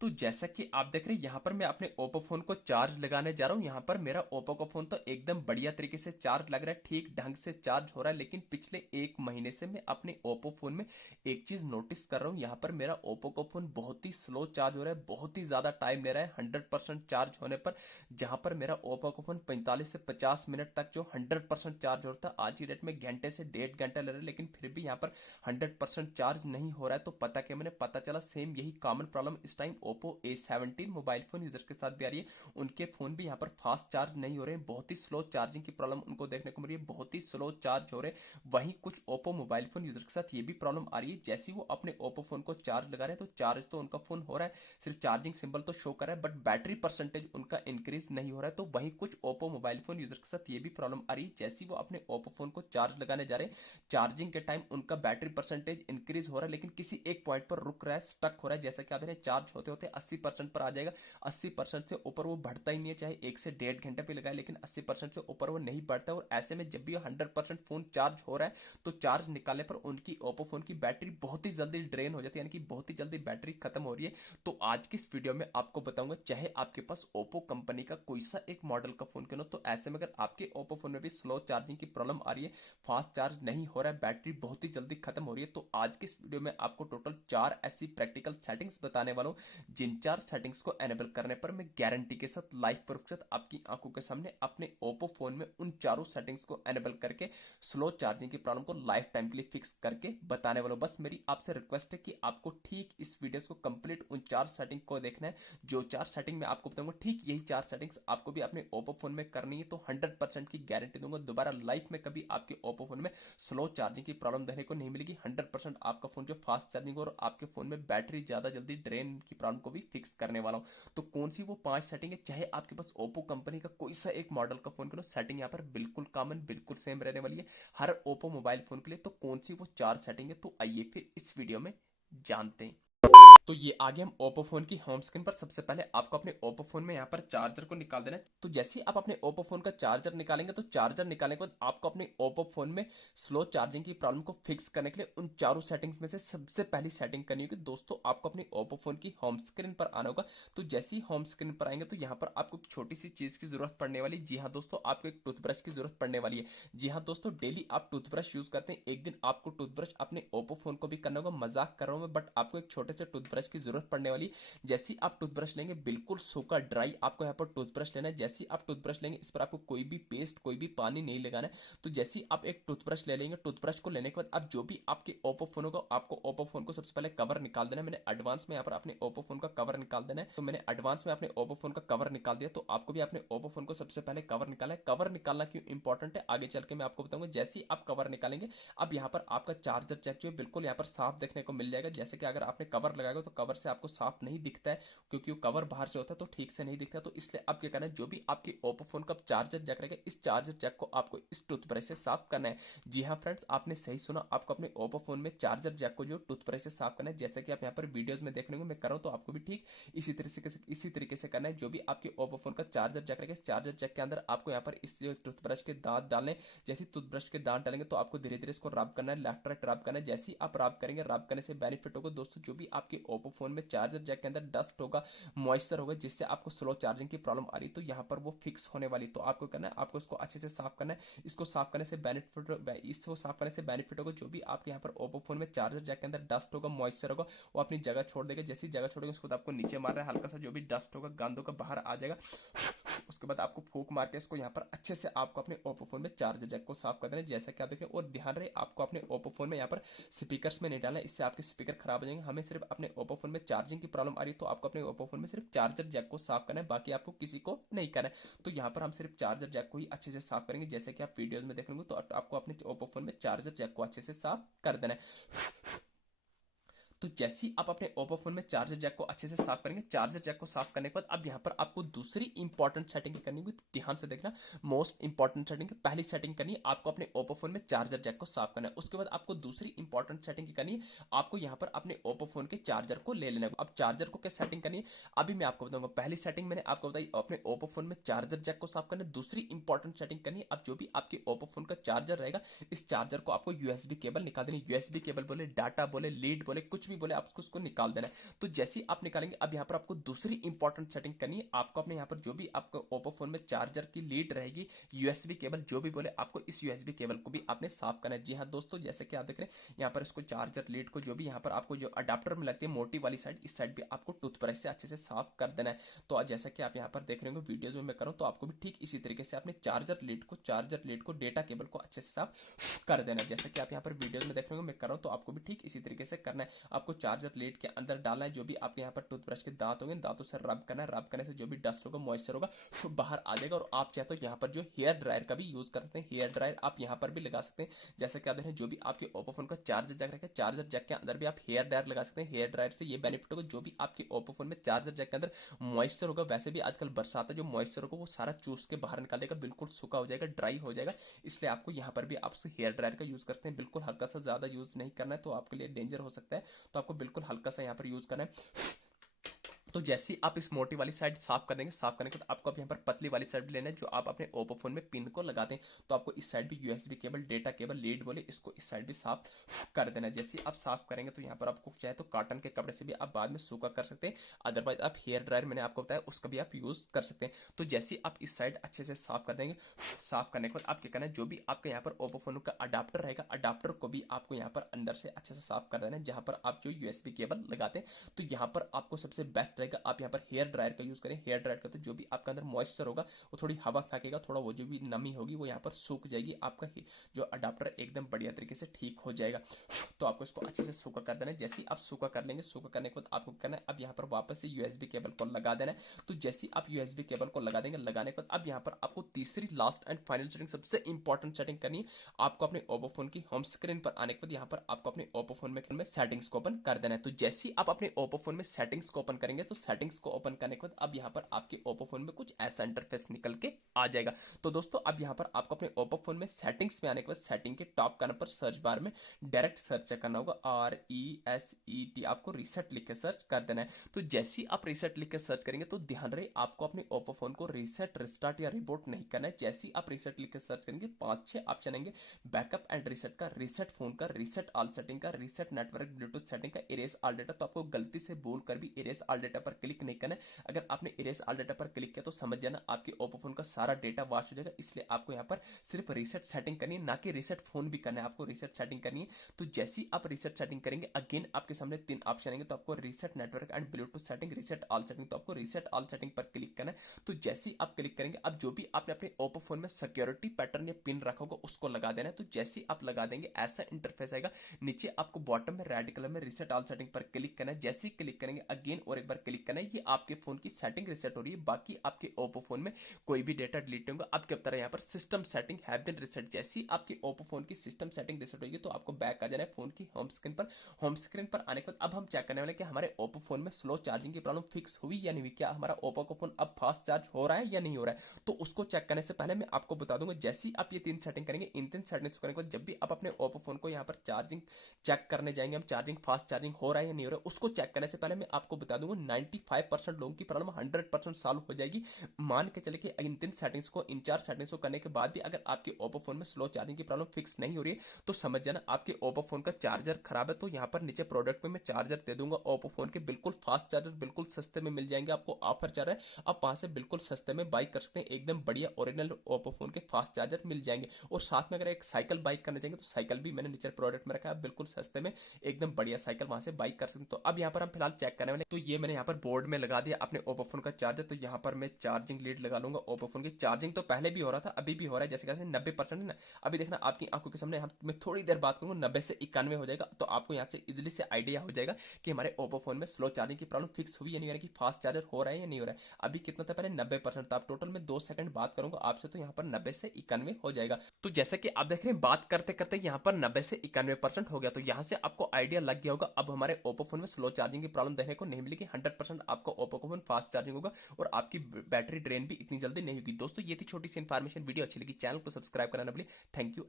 तो जैसा कि आप देख रहे हैं यहाँ पर मैं अपने ओप्पो फोन को चार्ज लगाने जा रहा हूँ। यहाँ पर मेरा ओप्पो का फोन तो एकदम बढ़िया तरीके से चार्ज लग रहा है, ठीक ढंग से चार्ज हो रहा है। लेकिन पिछले एक महीने से मैं अपने ओप्पो फोन में एक चीज नोटिस कर रहा हूँ, यहाँ पर मेरा ओप्पो का फोन बहुत ही स्लो चार्ज हो रहा है, बहुत ही ज्यादा टाइम ले रहा है 100% चार्ज होने पर। जहां पर मेरा ओप्पो का फोन 45 से 50 मिनट तक जो 100% चार्ज होता है, आज की डेट में घंटे से 1.5 घंटा ले रहा है, लेकिन फिर भी यहाँ पर 100% चार्ज नहीं हो रहा है। तो पता क्या, मैंने पता चला सेम यही कॉमन प्रॉब्लम इस time Oppo A17 mobile phone user के साथ भी आ रही है। उनके फोन भी यहाँ पर फास्ट चार्ज नहीं हो रहे हैं, बहुत ही स्लो चार्जिंग की प्रॉब्लम उनको देखने को मिल रही है, बहुत ही स्लो चार्ज हो रहे हैं। वहीं कुछ ओप्पो मोबाइल फोन यूजर के साथ ये भी प्रॉब्लम आ रही है, जैसे वो अपने ओप्पो फोन को चार्ज लगा रहे हैं तो चार्ज तो उनका फोन हो रहा है, सिर्फ चार्जिंग सिंबल तो शो कर रहा है, बट बैटरी परसेंटेज उनका इंक्रीज नहीं हो रहा है। तो वहीं कुछ ओप्पो मोबाइल फोन यूजर के साथ ये भी प्रॉब्लम आ रही है, जैसे वो अपने ओप्पो फोन को चार्ज लगाने जा रहे हैं, चार्जिंग के टाइम उनका बैटरी परसेंटेज इंक्रीज हो रहा है, लेकिन किसी एक पॉइंट पर रुक रहा है, स्टक हो रहा है। जैसा कि आप चार्ज होते होते 80% पर आ जाएगा, 80% से ऊपर वो बढ़ता ही नहीं है, चाहे 1 से 1.5 घंटे पे लगाए, लेकिन 80% से ऊपर वो नहीं बढ़ता है। और ऐसे में जब भी 100% फोन चार्ज हो रहा है तो चार्ज निकालने पर उनकी ओप्पो फोन की बैटरी बहुत ही जल्दी ड्रेन हो जाती है, यानी कि बहुत ही जल्दी बैटरी खत्म हो रही है। तो आज की इस वीडियो में आपको बताऊंगा, चाहे आपके पास ओप्पो कंपनी का कोई सा एक मॉडल का फोन क्यों ना, तो ऐसे में अगर आपके ओप्पो फोन में भी स्लो चार्जिंग की प्रॉब्लम आ रही है, फास्ट चार्ज नहीं हो रहा है, बैटरी बहुत ही जल्दी खत्म हो रही है, तो आज की इस वीडियो में आपको टोटल 4 ऐसी प्रैक्टिकल सेटिंग्स बताने वाला हूं, जिन 4 सेटिंग्स को एनेबल करने पर मैं गारंटी के साथ लाइव प्रूफ के साथ आपकी आंखों के सामने अपने ओप्पो फोन में उन चारों सेटिंग्स को एनेबल करके स्लो चार्जिंग की प्रॉब्लम को लाइफ टाइम के लिए फिक्स करके बताने वाला हूं। बस मेरी आपसे रिक्वेस्ट है कि आपको ठीक इस वीडियो को कंप्लीट उन 4 सेटिंग को देखना है। जो 4 सेटिंग मैं आपको बताऊंगा, ठीक यही 4 सेटिंग्स आपको भी अपने ओप्पो फोन में करनी है, तो 100% की गारंटी दूंगा दोबारा लाइफ में कभी आपके ओप्पो फोन में स्लो चार्जिंग की प्रॉब्लम देखने को नहीं मिलेगी। 100% आपका फोन जो फास्ट चार्जिंग और आपके फोन में बैटरी ज्यादा जल्दी ड्रेन की प्रॉब्लम को भी फिक्स करने वाला हूं। तो कौन सी वो 5 सेटिंग है, चाहे आपके पास ओप्पो कंपनी का कोई सा एक मॉडल का फोन करो, सेटिंग यहाँ पर बिल्कुल कॉमन बिल्कुल सेम रहने वाली है हर ओप्पो मोबाइल फोन के लिए। तो कौन सी वो 4 सेटिंग है, तो आइए फिर इस वीडियो में जानते हैं। तो ये आ गया हम ओप्पो फोन की होम स्क्रीन पर। सबसे पहले आपको अपने ओप्पो फोन में यहाँ पर चार्जर को निकाल देना है। तो जैसे ही आप अपने ओप्पो फोन का चार्जर निकालेंगे, तो चार्जर निकालने के बाद आपको अपने ओप्पो फोन में स्लो चार्जिंग की प्रॉब्लम को फिक्स करने के लिए उन चारों सेटिंग्स में से सबसे पहली सेटिंग करनी होगी। दोस्तों, आपको अपने ओप्पो फोन की होम स्क्रीन पर आना होगा। तो जैसे ही होम स्क्रीन पर आएंगे तो यहाँ पर आपको एक छोटी सी चीज की जरूरत पड़ने वाली। जी हाँ दोस्तों, आपको एक टूथब्रश की जरूरत पड़ने वाली है। जी हाँ दोस्तों, डेली आप टूथब्रश यूज करते हैं, एक दिन आपको टूथब्रश अपने ओप्पो फोन को भी करना होगा। मजाक कर रहा हूं मैं, बट आपको एक छोटे से टूथब्रश की जरूरत पड़ने वाली। जैसे ही आप टूथब्रश लेंगे, बिल्कुल सूखा ड्राई आपको यहाँ पर टूथब्रश लेना है। जैसे ही आप टूथब्रश लेंगे, इस पर आपको कोई भी पेस्ट कोई भी पानी नहीं लगाना है। तो जैसे ही आप एक टूथब्रश ले लेंगे, टूथब्रश को लेने के बाद आप जो भी आपके ओप्पो फोन होगा, आपको ओप्पो फोन को सबसे पहले कवर निकाल देना है। मैंने एडवांस में यहाँ पर अपने ओप्पो फोन का कवर निकाल देना है। तो मैंने एडवांस में अपने ओप्पो फोन का कवर निकाल दिया, तो आपको भी अपने ओप्पो फोन को सबसे पहले कवर निकालना है। कवर निकालना क्यों इंपॉर्टेंट है, आगे चल के मैं आपको बताऊंगा। जैसे ही आप कवर निकालेंगे, अब यहाँ पर आपका चार्जर जैक जो है बिल्कुल यहाँ पर साफ देखने को मिल जाएगा। जैसे कि अगर आपने कवर लगाएगा तो कवर से आपको साफ नहीं दिखता है, क्योंकि वो कवर बाहर से होता है तो ठीक से नहीं दिखता। तो इसलिए आप क्या करना है, जो भी आपके ओप्पो फोन का चार्जर जैक रहेगा, इस चार्जर जैक को आपको इस टूथब्रश से साफ करना है। जी हाँ फ्रेंड्स, आपने सही सुना, आपको अपने ओप्पो फोन में चार्जर जैक को जो टूथब्रश से साफ करना है। जैसे कि आप यहाँ पर वीडियोस में देख रहे होंगे मैं कर रहा हूँ, तो आपको भी ठीक इसी तरीके से करना है। जो भी आपके ओप्पो फोन का चार्जर जैक रहेगा, इस चार्जर जैक के अंदर आपको यहाँ पर इस टूथब्रश के दांत डालने। जैसे टूथब्रश के दांत डालेंगे तो आपको धीरे धीरे इसको रब करना है, लेफ्ट राइट रब करना है। जैसे ही आप रब करेंगे, रब करने से बेनिफिट होगा दोस्तों, जो भी आपके ओप्पो फोन में चार्जर जैक के अंदर डस्ट होगा, मॉइस्चर होगा, जिससे आपको स्लो चार्जिंग की प्रॉब्लम आ रही है, तो यहाँ पर वो फिक्स होने वाली। तो आपको करना है, आपको इसको अच्छे से साफ करना है। इसको साफ करने से बेनिफिट होगा, जो भी आपके यहाँ पर ओप्पो फोन में चार्जर जैक के अंदर डस्ट होगा, मॉइस्चर होगा, वो अपनी जगह छोड़ देगा। जैसी जगह छोड़ेगा, उसको आपको नीचे मारना है, हल्का सा जो भी डस्ट होगा, गंद होगा, बाहर आ जाएगा। उसके बाद आपको फूक मार के इसको यहाँ पर अच्छे से आपको अपने ओप्पो फोन में चार्जर जैक को साफ कर देना है, जैसा कि आप देख रहे हैं। और ध्यान रहे, आपको अपने ओप्पो फोन में यहाँ पर स्पीकर्स में नहीं डालना है, इससे आपके स्पीकर खराब हो जाएंगे। हमें सिर्फ अपने ओप्पो फोन में चार्जिंग की प्रॉब्लम आ रही है, तो आपको अपने ओप्पो फोन में सिर्फ चार्जर जैक को साफ करना है, बाकी आपको किसी को नहीं करना है। तो यहाँ पर हम सिर्फ चार्जर जैक को ही अच्छे से साफ करेंगे, जैसे कि आप वीडियोस में देख रहे होंगे। तो आपको अपने ओप्पो फोन में चार्जर जैक को अच्छे से साफ कर देना है। तो जैसे ही आप अपने ओप्पो फोन में चार्जर जैक को अच्छे से साफ करेंगे, चार्जर जैक को साफ करने के बाद अब यहाँ पर आपको दूसरी इंपॉर्टेंट सेटिंग करनी होगी। ध्यान से देखना, मोस्ट इंपॉर्टेंट सेटिंग, पहली सेटिंग करनी है आपको अपने ओप्पो फोन में चार्जर जैक को साफ करना है। उसके बाद आपको दूसरी इंपॉर्टेंट सेटिंग करनी है, आपको यहाँ पर अपने ओप्पो फोन के चार्जर को ले लेना है। अब चार्जर को क्या सेटिंग करनी है, अभी मैं आपको बताऊंगा। पहली सेटिंग मैंने आपको बताई, अपने ओप्पो फोन में चार्जर जैक को साफ करना है। दूसरी इंपॉर्टेंट सेटिंग करनी है, अब जो भी आपके ओप्पो फोन का चार्जर रहेगा, इस चार्जर को आपको यूएसबी केबल निकाल देनी। यूएसबी केबल बोले, डाटा बोले, लीड बोले, कुछ कुछ भी बोले आपको उसको निकाल देना है। तो जैसे ही आप निकालेंगे, अब यहाँ पर आपको दूसरी इंपॉर्टेंट सेटिंग करनी है। आपको अपने यहाँ पर जो भी आपको ओप्पो फोन में चार्जर की लीड रहेगी, यूएसबी केबल जो भी बोले, आपको इस यूएसबी केबल को भी आपने साफ करना है। जी हाँ दोस्तों, जैसे कि आप देख रहे हैं यहाँ पर इसको चार्जर लीड को जो भी यहाँ पर आपको जो अडाप्टर में लगती है मोटी वाली साइड, इस साइड भी आपको टूथब्रश से अच्छे से साफ कर देना है। तो जैसा कि आप यहाँ पर देख रहे होंगे वीडियोस में मैं करूँ, तो आपको भी ठीक इसी तरीके से अपने चार्जर लीड को डेटा केबल को अच्छे से साफ कर देना है। जैसा कि आप यहाँ पर वीडियोस में देख रहे होंगे मैं कर रहा हूँ, तो आपको भी ठीक इसी तरीके से करना है। आपको चार्जर लीड के अंदर डालना है, जो भी आपके यहाँ पर टूथब्रश के दांत होंगे, दांतों से रब करना है। रब करने से जो भी डस्ट होगा, मॉइस्चर होगा, बाहर आ जाएगा। और आप चाहे तो यहाँ पर जो हेयर ड्रायर का भी यूज कर सकते हैं, हेयर ड्रायर आप यहाँ पर भी लगा सकते हैं। जैसे कि आप देख रहे हैं जो भी आपके ओप्पो फोन का चार्जर जैक रखा है, चार्जर जैक के अंदर भी आप हेयर ड्रायर लगा सकते हैं। हेयर ड्रायर से ये बेनिफिट होगा, जो भी आपके ओप्पो फोन में चार्जर जैक के अंदर मॉइस्चर होगा, वैसे भी आजकल बरसात है, जो मॉइस्चर होगा वो सारा चूस के बाहर निकालेगा, बिल्कुल सूखा हो जाएगा, ड्राई हो जाएगा। इसलिए आपको यहाँ पर भी आप हेयर ड्रायर का यूज करते हैं, बिल्कुल हल्का सा, ज्यादा यूज नहीं करना है, तो आपके लिए डेंजर हो सकता है। तो आपको बिल्कुल हल्का सा यहाँ पर यूज करना है। तो जैसे ही आप इस मोटी वाली साइड साफ कर देंगे, साफ करने के बाद आपको अब यहाँ पर पतली वाली साइड लेना है, जो आप अपने ओप्पो फोन में पिन को लगाते हैं। तो आपको इस साइड भी USB cable, data cable, lead बोले, इसको इस साइड भी साफ कर देना है। जैसे ही आप साफ करेंगे, तो यहाँ पर आपको चाहे तो कॉटन के कपड़े से भी आप बाद में सूखा कर सकते हैं, अदरवाइज आप हेयर ड्रायर मैंने आपको बताया उसका भी आप यूज कर सकते हैं। तो जैसे ही आप इस साइड अच्छे से साफ कर देंगे, साफ करने के बाद आप क्या करना है, जो भी आपके यहाँ पर ओप्पो फोन का अडाप्टर रहेगा, अडाप्टर को भी आपको यहाँ पर अंदर से अच्छे से साफ कर देना है, जहां पर आप जो यूएसबी केबल लगाते हैं। तो यहाँ पर आपको सबसे बेस्ट रहेगा, आप यहाँ पर हेयर ड्रायर का यूज करें। हेयर ड्रायर का तो जो भी आपका अंदर मॉइस्चर होगा वो थोड़ी हवा फेंकेगा, थोड़ा वो जो भी नमी होगी वो यहाँ पर सूख जाएगी, आपका जो अडाप्टर एकदम बढ़िया तरीके से ठीक हो जाएगा। तो आपको इसको अच्छे से सूखा कर देना है। जैसे ही आप सूखा कर लेंगे, सूखा करने के बाद आपको करना है, अब यहाँ पर वापस से यूएसबी केबल को लगा देना है। तो जैसे ही आप यूएसबी केबल को लगा देंगे, लगाने के बाद अब यहाँ पर आपको तीसरी लास्ट एंड फाइनल सेटिंग, सबसे इंपॉर्टेंट सेटिंग करनी है। आपको अपने ओप्पो फोन की होम स्क्रीन पर आने के बाद यहाँ पर आपको अपने ओप्पो फोन में सेटिंग्स को ओपन कर देना है। तो जैसे ही आप अपने ओप्पो फोन में सेटिंग्स को ओपन करेंगे, तो सेटिंग्स को ओपन करने के बाद अब यहाँ पर आपके ओप्पो फोन में कुछ ऐसा इंटरफेस निकल के आ जाएगा। तो दोस्तों अब यहाँ पर आपको अपने ओप्पो फोन में सेटिंग्स में आने के बाद सेटिंग के टॉप करने पर सर्च बार में डायरेक्ट सर्च करना होगा, RESET, आपको रीसेट लिख के सर्च कर देना है। तो जैसे ही आप रीसेट लिख के सर्च करेंगे, तो ध्यान रहे आपको अपने ओप्पो फोन को रीसेट, रिस्टार्ट या रिबूट नहीं करना है। जैसे ही आप रीसेट लिख के सर्च करेंगे, 5-6 ऑप्शन आएंगे, बैकअप एंड रीसेट का, रीसेट फोन का, रीसेट ऑल सेटिंग का, रीसेट नेटवर्क ब्लूटूथ सेटिंग का, इरेज ऑल डेटा। तो आपको गलती से बोल कर भी इरेज ऑल डेटा पर क्लिक नहीं करना है। अगर आपने इरेज ऑल डेटा पर क्लिक किया तो समझ जाना आपके ओप्पो फोन का सारा डेटा वॉश हो जाएगा। इसलिए आपको यहाँ पर सिर्फ रीसेट सेटिंग करनी है, ना कि रीसेट फोन भी करना है, आपको रीसेट सेटिंग करनी है। तो जैसे ही आप रीसेट सेटिंग करेंगे, अगेन आपके सामने 3 ऑप्शन आएंगे। तो आपको reset network and Bluetooth setting, reset all setting, तो आपको रीसेट ऑल सेटिंग पर क्लिक करना है। तो जैसे ही आप क्लिक करेंगे, अब जो भी आपने अपने ओप्पो फोन में सिक्योरिटी पैटर्न या पिन रखा होगा उसको लगा देना है। तो जैसे ही आप लगा देंगे, ऐसा इंटरफेस आएगा। नीचे आपको बॉटम में रेड कलर में रीसेट ऑल सेटिंग पर क्लिक करना है। जैसे ही क्लिक करेंगे, अगेन और एक बार क्लिक करना है, ये आपके फोन की सेटिंग रीसेट हो रही है। बाकी आपके ओप्पो फोन में कोई भी डेटा डिलीट होगा। अब क्या तरह यहाँ पर system setting have been reset, जैसे ही आपके ओप्पो फोन की सिस्टम सेटिंग रीसेट होगी, तो आपको बैक आ जाना है फोन की होम स्क्रीन पर। होम स्क्रीन पर आने के बाद अब हम चेक करने वाले कि हमारे ओप्पो फोन में स्लो चार्जिंग की प्रॉब्लम फिक्स हुई या नहीं हुई, क्या हमारा ओप्पो का फोन अब फास्ट चार्ज हो रहा है या नहीं हो रहा है। तो उसको चेक करने से पहले मैं आपको बता दूंगा, जैसे ही आप ये 3 सेटिंग करेंगे, इन 3 सेटिंग्स करने के बाद जब भी आप अपने ओप्पो फोन को यहाँ पर चार्जिंग चेक करने जाएंगे, हम चार्जिंग फास्ट चार्जिंग हो रहा है या नहीं हो रहा है, उसको चेक करने से पहले मैं आपको बता दूंगा 95% लोगों की प्रॉब्लम 100% सॉल्व हो जाएगी। मान के चले कि इन 3 सेटिंग्स को, इन 4 सेटिंग्स को करने के बाद भी अगर आपके ओप्पो फोन में स्लो चार्जिंग की प्रॉब्लम फिक्स नहीं हो रही है, तो समझ जाना आपके ओप्पो फोन का चार्जर खराब है। तो यहाँ पर नीचे प्रोडक्ट में मैं चार्जर दे दूंगा ओप्पो फोन के, बिल्कुल फास्ट चार्जर, बिल्कुल सस्ते में मिल जाएंगे। आपको ऑफर चल रहा है, आप वहां से बिल्कुल सस्ते में बाई कर सकते हैं। एकदम बढ़िया ओरिजिनल ओप्पो फोन के फास्ट चार्जर मिल जाएंगे। और साथ में अगर एक साइकिल बाइक करने जाएंगे, तो साइकिल भी मैंने नीचे प्रोडक्ट में रखा है, बिल्कुल सस्ते में एकदम बढ़िया साइकिल वहां से बाइक कर सकते हैं। तो अब यहाँ पर हम फिलहाल चेक करने वाले, तो ये मैंने यहाँ पर बोर्ड में लगा दिया अपने ओप्पो फोन का चार्जर। तो यहाँ पर मैं चार्जिंग लीड लगा लूंगा। ओप्पो फोन की चार्जिंग तो पहले भी हो रहा था, अभी भी हो रहा है, जैसे कहते हैं 90% है ना। अभी देखना आपकी आंखों के सामने, मैं थोड़ी देर बात करूंगा 90 से 91 हो जाएगा। तो आपको यहाँ से इजिली से आइडिया हो जाएगा कि हमारे ओप्पो फोन में स्लो चार्जिंग की प्रॉब्लम फिक्स हुई या नहीं, यानी कि फास्ट चार्जर हो रहा है या नहीं हो रहा है। अभी कितना था पहले 90% था, अब टोटल में 2 सेकंड बात करूंगा आपसे, तो यहाँ पर 90 से 91 हो जाएगा। तो जैसे कि आप देख रहे हैं, बात करते करते यहाँ पर 90 से 91% हो गया। तो यहाँ से आपको आइडिया लग गया होगा, अब हमारे ओप्पो फोन में स्लो चार्जिंग की प्रॉब्लम देखने को नहीं मिलेगी। 100% आपको ओप्पो का फोन फास्ट चार्जिंग होगा और आपकी बैटरी ड्रेन भी इतनी जल्दी नहीं होगी। दोस्तों ये थी छोटी सी इन्फॉर्मेशन, वीडियो अच्छी लगी चैनल को सब्सक्राइब करना ना भूलिए। Thank you.